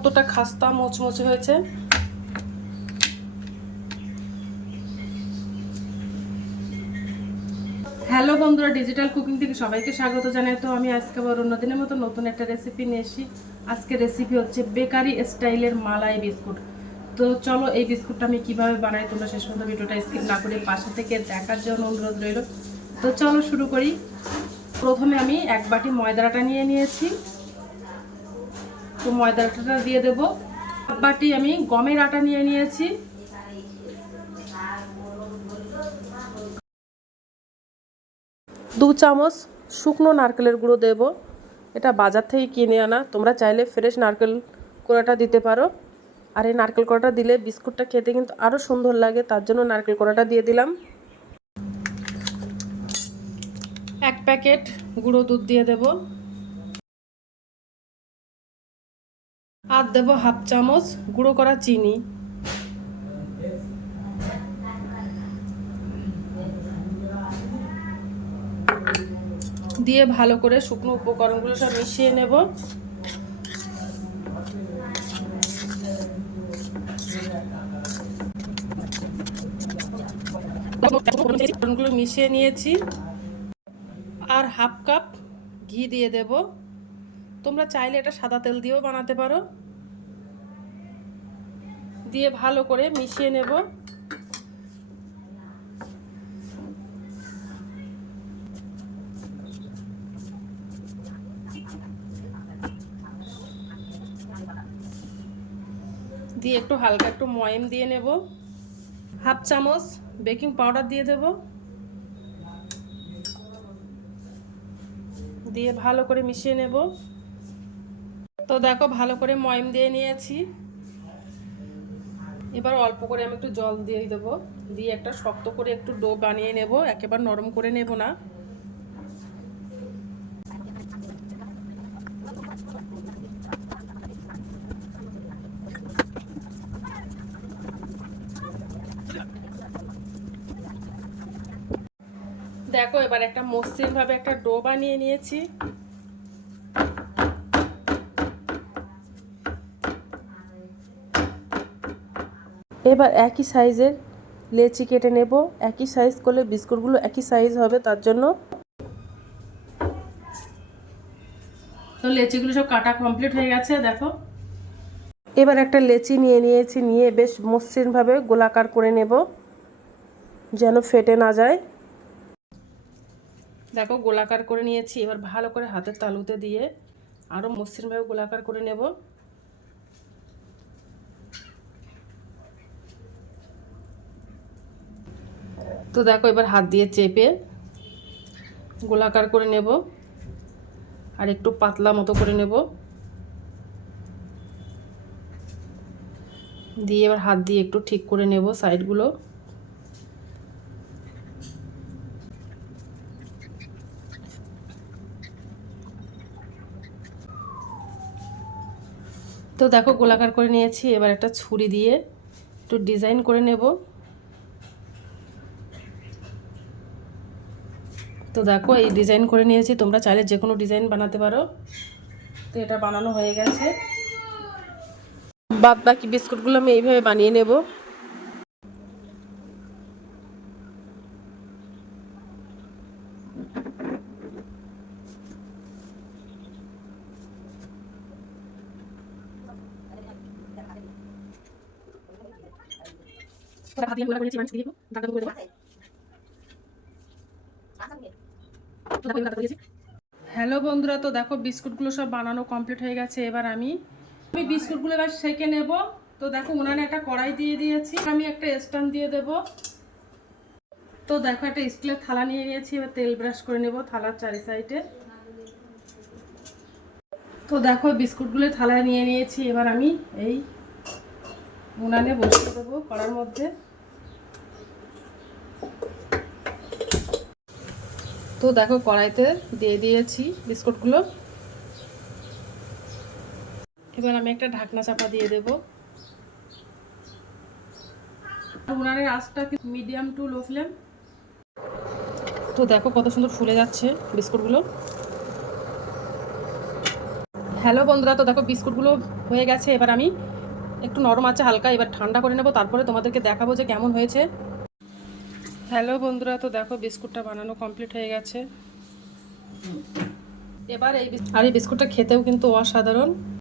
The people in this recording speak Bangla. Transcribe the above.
কতটা খাস্তা মোচমোচে হয়েছে। হ্যালো বন্ধুরা, ডিজিটাল কুকিং থেকে সবাইকে স্বাগত জানাই। তো আমি আজকে আবার অন্যদিনের মতো নতুন একটা রেসিপি নিয়ে এসেছি। আজকে রেসিপি হচ্ছে বেকারি স্টাইলের মালাই বিস্কুট। তো চলো এই বিস্কুটটা আমি কীভাবে বানাই তোমরা শেষ পর্যন্ত ভিডিওটা স্কিপ না করে পাশে থেকে দেখার জন্য অনুরোধ রইল। তো চলো শুরু করি। প্রথমে আমি এক বাটি ময়দাটা নিয়ে নিয়েছি। তো ময়দাটা দিয়ে দেবো। বাটি আমি গমের আটা নিয়ে নিয়েছি। দু চামচ শুকনো নারকেলের গুঁড়ো দেব। এটা বাজার থেকে কিনে আনা। তোমরা চাইলে ফ্রেশ নারকেল কোড়াটা দিতে পারো। আর এই নারকেল কোড়াটা দিলে বিস্কুটটা খেতে কিন্তু আরও সুন্দর লাগে। তার জন্য নারকেল কোড়াটা দিয়ে দিলাম। এক প্যাকেট গুঁড়ো দুধ দিয়ে দেব। আর দেব হাফ চামচ গুঁড়ো করা চিনি। দিয়ে ভালো করে শুকনো উপকরণগুলো সব মিশিয়ে নেব। উপকরণগুলো মিশিয়ে নিয়েছি। আর হাফ কাপ ঘি দিয়ে দেব। তোমরা চাইলে এটা সাদা তেল দিয়েও বানাতে পারো। দিয়ে ভালো করে মিশিয়ে নেব। দিয়ে একটু হালকা একটু ময়েম দিয়ে নেব। হাফ চামচ বেকিং পাউডার দিয়ে দেব। দিয়ে ভালো করে মিশিয়ে নেব। তো দেখো ভালো করে ময়ম দিয়ে নিয়েছি। এবার অল্প করে আমি একটু জল দিয়ে দেবো। দিয়ে একটা শক্ত করে একটু ডো বানিয়ে নেব, একেবারে নরম করে নেব না। দেখো এবার একটা মসৃণ ভাবে একটা ডো বানিয়ে নিয়েছি। এবার একই সাইজের লেচি কেটে নেব। একই সাইজ করলে বিস্কুটগুলো একই সাইজ হবে তার জন্য তো লেচিগুলো সব কাটা কমপ্লিট হয়ে গেছে দেখো। এবার একটা লেচি নিয়ে নিয়েছি নিয়ে বেশ মসৃণভাবে গোলাকার করে নেব যেন ফেটে না যায়। দেখো গোলাকার করে নিয়েছি। এবার ভালো করে হাতের তালুতে দিয়ে আরও মসৃণভাবে গোলাকার করে নেব। তো দেখো এবার হাত দিয়ে চেপে গোলাকার করে নেব আর একটু পাতলা মতো করে নেব। দিয়ে এবার হাত দিয়ে একটু ঠিক করে নেব সাইডগুলো। তো দেখো গোলাকার করে নিয়েছি, এবার একটা ছুরি দিয়ে একটু ডিজাইন করে নেব। তো দেখো এই ডিজাইন করে নিয়েছি। তোমরা চাইলে যে কোনো ডিজাইন বানাতে পারো। তো এটা বানানো হয়ে গেছে। বাদ বাকি বিস্কুটগুলো আমি এইভাবে বানিয়ে নেব। হাত দিয়ে গোলা করেছি মানুষ দিয়ে দাঁড়া করে দেবো। হ্যালো বন্ধুরা, তো দেখো বিস্কুটগুলো সব বানানো কমপ্লিট হয়ে গেছে, এবার আমি আমি বিস্কুটগুলো এবার সেকে নেব। তো দেখো উনানে একটা কড়াই দিয়ে দিয়েছি, আমি একটা স্ট্যান্ড দিয়ে দেব। তো দেখো একটা স্টিলের থালা নিয়ে নিয়েছি, এবার তেল ব্রাশ করে নেব থালার চারি সাইডে। তো দেখো বিস্কুটগুলো থালায় নিয়ে নিয়েছি, এবার আমি এই উনানে বসিয়ে দেবো কড়ার মধ্যে। তো দেখো কড়াইতে দিয়ে দিয়েছি বিস্কুটগুলো। এবার আমি একটা ঢাকনা চাপা দিয়ে দেব। উনানের আঁচটা মিডিয়াম টু লো ফ্লেম? তো দেখো কত সুন্দর ফুলে যাচ্ছে বিস্কুটগুলো। হ্যালো বন্ধুরা, তো দেখো বিস্কুটগুলো হয়ে গেছে। এবার আমি একটু নরম আছে হালকা এবার ঠান্ডা করে নেব। তারপরে তোমাদেরকে দেখাবো যে কেমন হয়েছে। হ্যালো বন্ধুরা, তো দেখো বিস্কুটটা বানানো কমপ্লিট হয়ে গেছে। এবার এই আর এই বিস্কুটটা খেতেও কিন্তু অসাধারণ।